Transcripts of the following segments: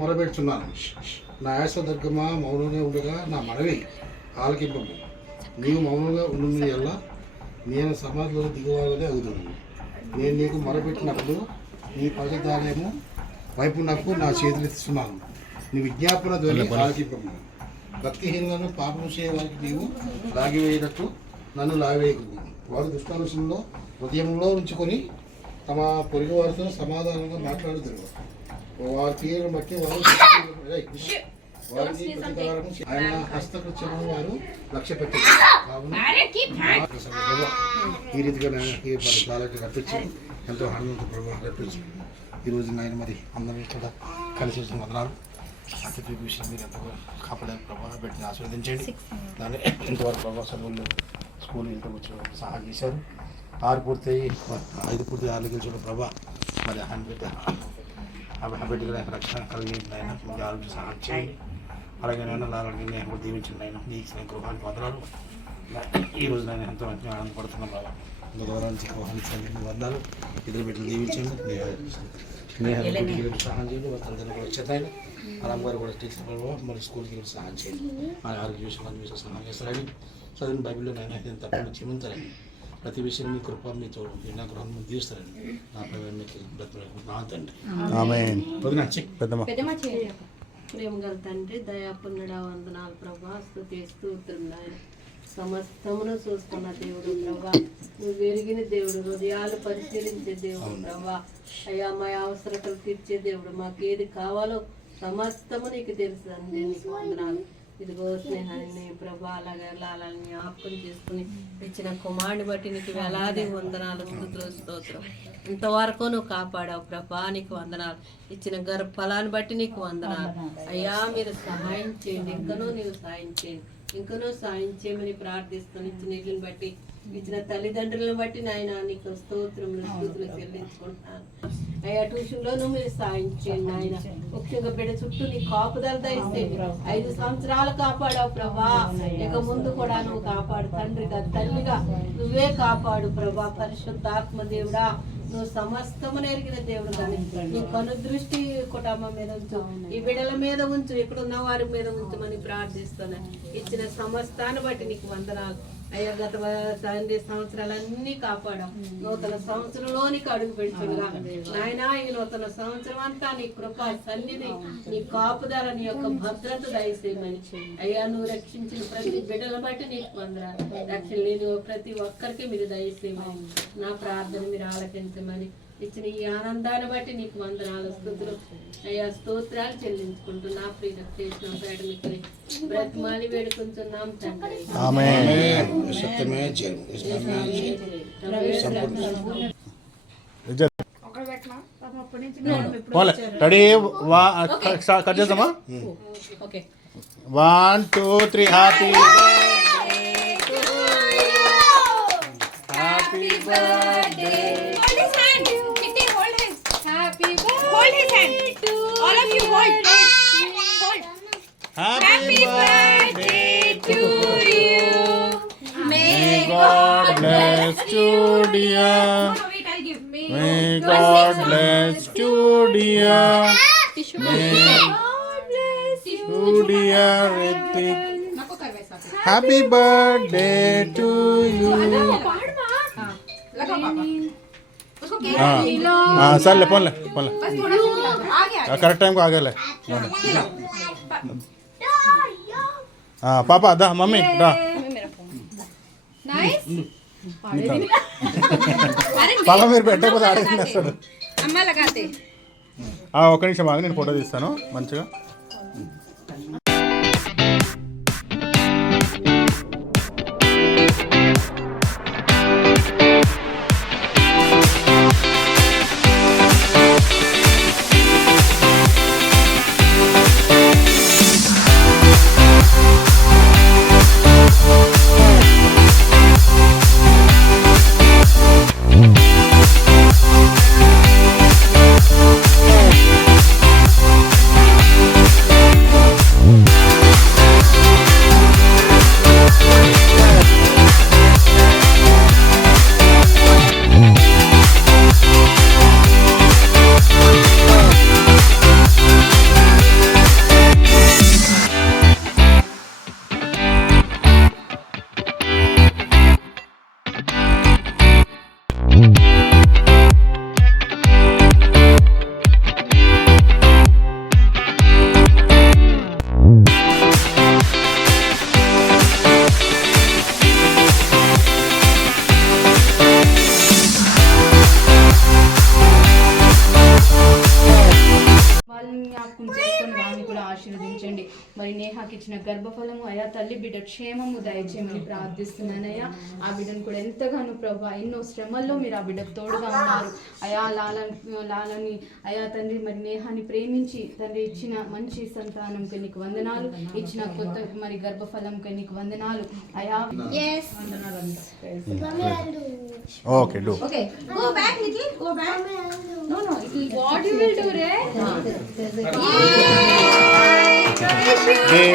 మొరబెడుచున్నాను. నా యాస దుర్గమ మౌనంగా ఉండగా నా మనవి ఆలకింపము. నీవు మౌనంగా ఉండు ఎలా నేను సమాధిలో దిగువాలని అగుతున్నాను. నేను నీకు మొరపెట్టినప్పుడు నీ పరిశుద్ధాలయము వైపు నాకు నా చేతులు ఇస్తున్నాను. నీ విజ్ఞాపన ధ్వని ఆలకింపము. భక్తిహీనులను పాపం చేయడానికి నీవు లాగివేయనట్టు నన్ను లాగివేయకు. వారు దుష్టాలోచనలో హృదయంలో ఉంచుకొని తమ పొరుగు వారితో సమాధానంగా మాట్లాడుతారు. వారి క్రియలను బట్టి వారికి ప్రతీకారం ఆయన హస్తకృత్యము వారు లక్ష్య పెట్టారు. ఈ రీతిగా బాలకి కట్టించి ఎంతో ఆనందంతో ప్రభావం కట్టించి ఈరోజు నాయన మరి అందరూ కూడా కలిసి వచ్చిన వందనాలు. అతి విషయం మీరు ఎంతో కాపాడారు ప్రభావం పెట్టిన ఆస్వాదించండి. దాన్ని ఇంతవరకు ప్రభావ చదువులు స్కూల్ ఇంటికి వచ్చి సహాయం చేశారు. 6 పూర్తయి 5 పూర్తి 6 గెలిచిన ప్రభా మరి బిడ్డగా రక్షణ కలిగి ఆయన ఆలోచన సహాయం చేయండి. అలాగే నేను లాలని కూడా దీవించండి. ఆయన నీకు ఇచ్చిన గృహానికి వందనాలు. ఈరోజు నేను ఎంతో మంచిగా ఆనందపడుతున్నాను బాబా. గౌరవానికి గృహానికి వందనాలు. ఇద్దరు బిడ్డలు దీవించండి. సహాయం చేయండి. తల్లిదండ్రులు కూడా వచ్చేది ఆయన అమ్మగారు కూడా టీచర్ ప్రభావ మరి స్కూల్కి కూడా సహాయం చేయండి. మన ఆరోగ్య విషయంలో సహాయం చేస్తారని చదివిన బైబిల్లో నేను అయితే తప్పకుండా క్షమించాలని ప్రతి విషయం మీ కృప మీతో నా గృహం దీవిస్తారండి. నా ప్రభావం మీకు తండ్రి ప్రేమ గల తండ్రి దయాపుణ్యుడా వందనాలు ప్రభా. స్తుతి స్తోత్రం నాయన. సమస్తమును చూస్తున్న దేవుడు ప్రభా. నువ్వు వెరిగిన దేవుడు, హృదయాలు పరిశీలించే దేవుడు ప్రభా. అయ్యా మా అవసరతలు తీర్చే దేవుడు. మాకు ఏది కావాలో సమస్తము నీకు తెలుసు అండి. నీకు వందనాలు. ఇదిగో స్నేహాన్ని ప్రభా అలాగే లాలని జ్ఞాపకం చేసుకుని ఇచ్చిన కుమారుని బట్టి నీకు వేలాది వందనాలు, స్తుతులు, స్తోత్రం. ఇంతవరకు నువ్వు కాపాడావు ప్రభా, నీకు వందనాలు. ఇచ్చిన గర్భఫలాన్ని బట్టి నీకు వందనాలు. అయ్యా మీరు సహాయం చేయండి, ఇంకనూ నీవు సహాయం చేయండి, ఇంకనూ సాయం చేయమని ప్రార్థిస్తాను. ఇచ్చిన ఇల్లుని బట్టి, ఇచ్చిన తల్లిదండ్రులను బట్టి నాయన నీకు స్తోత్రములు స్తుతులు చెల్లించుకుంటున్నాను. అయ్యా ట్యూషన్లోనూ మీరు సాయం చేయండి ఆయన. ముఖ్యంగా బిడ్డ చుట్టూ నీ కాపుదల దయస్తే 5 సంవత్సరాలు కాపాడావు ప్రభా. ఇక ముందు కూడా నువ్వు కాపాడు తండ్రిగా, తల్లిగా నువ్వే కాపాడు ప్రభా. పరిశుద్ధాత్మ దేవుడా, నువ్వు సమస్తము నెరిగిన దేవుడు కానీ నీ కను దృష్టి కుటుంబం మీద ఉంచు, ఈ బిడ్డల మీద ఉంచు, ఇక్కడున్న వారి మీద ఉంచమని ప్రార్థిస్తున్నాను. ఇచ్చిన సమస్తాన్ని బట్టి నీకు వందనాలు. అయ్యా గత సంవత్సరాలన్నీ కాపాడాం. నూతన సంవత్సరంలోనికి అడుగు పెడుతుండగా నాయన ఈ నూతన సంవత్సరం అంతా నీ కృప సన్నిధి, నీ కాపుదల, నీ యొక్క భద్రత దయచేయమని అయ్యా నువ్వు రక్షించిన ప్రతి బిడ్డల బట్టి నీకు వందనాలు. రక్షణ లేని ప్రతి ఒక్కరికి మీరు దయచేయమని నా ప్రార్థన మీరు ఆలకించమని ఇచ్చిన ఈ ఆనందాన్ని బట్టి నీకు వందనాలు, స్తుతులు అయ్యా స్తోత్రాలు చెల్లించుకుంటూ నా ప్రియ చేసిన మీకు బ్రతిమాలి వేడుకుంటున్నాం తండ్రి. రెడీ కట్ చేద్దామా? 1 2 3 happy happy birthday. Hold his hand. All of you hold. Happy birthday to you. May God bless you, dear. May God bless you, dear. May God bless you, dear Ritik. Happy birthday to you. సర్లే పోన్లే పోన్లే correct టైంకి ఆగలే. పాప దా mummy దా. పాప మీరు పెట్టకపోతే ఆడేస్తాడు. ఒక నిమిషం ఆగి నేను ఫోటో తీస్తాను మంచిగా. జ్ఞాపకం చేసుకొని వారిని కూడా ఆశీర్వదించండి. మరి నేహాకి ఇచ్చిన గర్భఫలము అయా తల్లి బిడ్డ క్షేమము దయచేయమని ప్రార్థిస్తున్నానయ్యా. ఆ బిడ్డను కూడా ఎంతగానో ప్రభా ఎన్నో శ్రమల్లో మీరు ఆ బిడ్డకు తోడుగా ఉన్నారు అయా. లాలని అయా తండ్రి మరి నేహాన్ని ప్రేమించి తండ్రి ఇచ్చిన మంచి సంతానంకి నీకు వందనాలు, ఇచ్చిన కొత్త మరి గర్భఫలంకి నీకు వందనాలు అయా. Okay do. Okay, go back, Nikki. Go back. No. What you will do, Ray? Day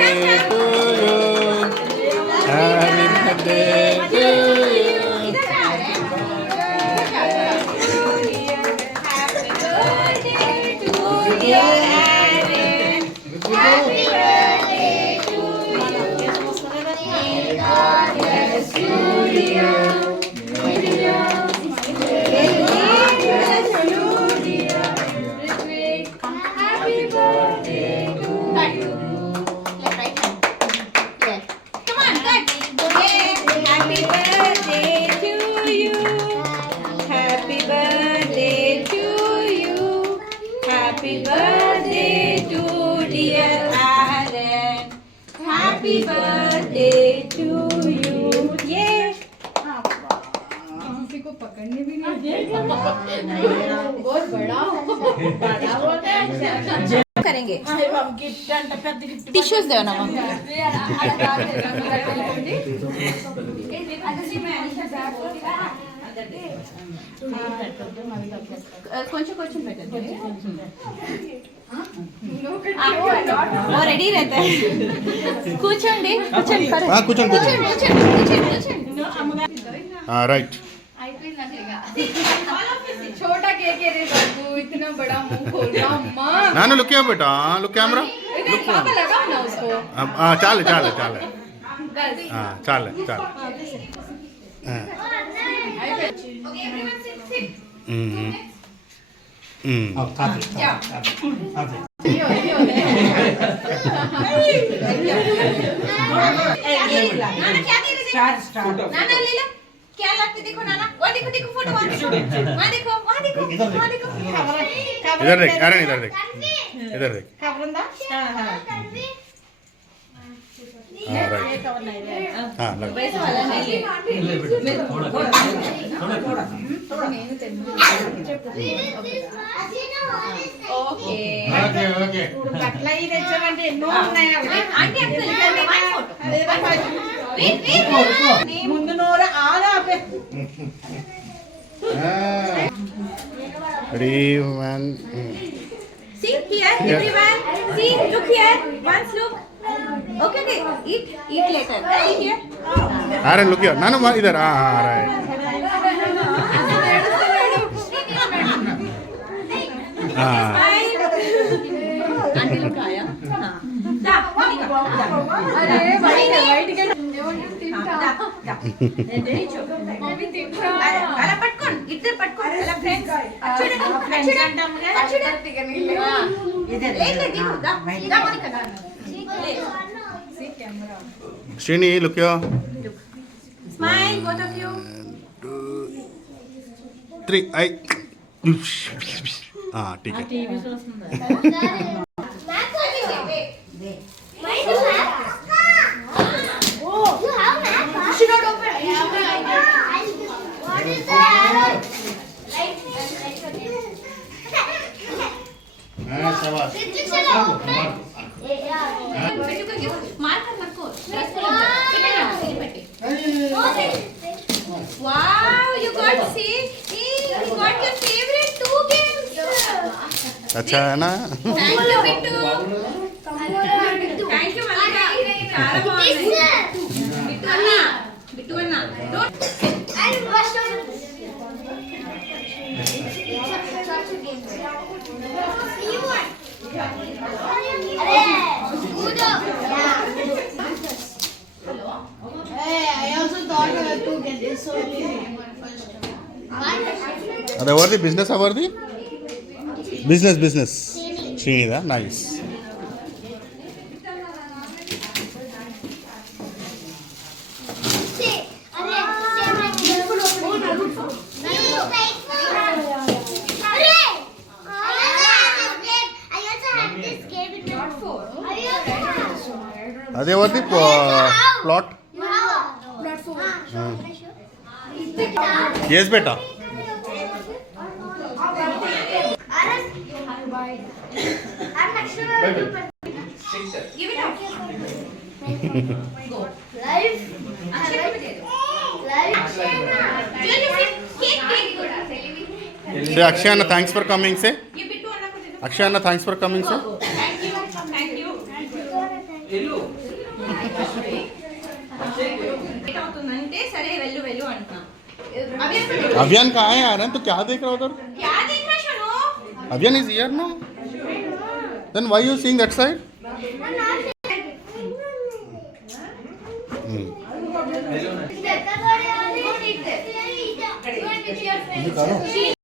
to you. Happy birthday to you. Happy birthday to dear Aaron. Happy birthday to you. Yeah. किसी को पकड़ने भी नहीं बहुत बड़ा करेंगे. Tissues देना కొంచెం పెట్టండి. वो रेडी रहता है. కూర్చోండి. కూర్చోండి. రైట్. छोटा केक है रे बाबू, इतना बड़ा मुंह खोलना अम्मा. नानू लुक किया बेटा, लुक कैमरा. पापा लगाओ ना उसको. चाले हाँ चाले. नाना ले लो. क्या लगता देखो नाना. वो देखो फोटो वहाँ देखो. इधर देख. अरे इधर देख. राइट. हाँ लगा. ఓకే అట్లా ఇది తెచ్చామంటే ఎన్నో ఉన్నాయి. ముందు నోరు ఆదా Ready, one. See here, everyone. See, look here. Once look. Okay. Eat later. See here. Aaron, look here. Nanu, इधर. Right. Auntie look आया. अरे बड़ी वाइट के అలా పట్టుకోండి. ఇద్దరు పట్టుకోండి. అలా friends Srini, look here. Smile, both of you. 1, 2, 3. ठीक है. Wow, you got to see. You got your favorite 2 games. अच्छा है ना. Thank you, Bittu. Thank you, Malika. చాలా బాగుంది. బిట్టు అన్న. अरे ఎవరిది బిజినెస్ ఎవరిది? బిజినెస్ శ్రీనిదా. Nice. I also have this అదేవద్ది ప్లాట్ ఎస్ బేటా Say Akshay Anna, thanks for coming. Say Akshay Anna, thanks for coming. Say అవుతుందంటే సరే వెళ్ళు వెళ్ళు అంటున్నా Avian कहाँ है यार? तो क्या देख रहा उधर? क्या देख रहा शनु Avian is here no? Then why you seeing that side? ఇది కాదు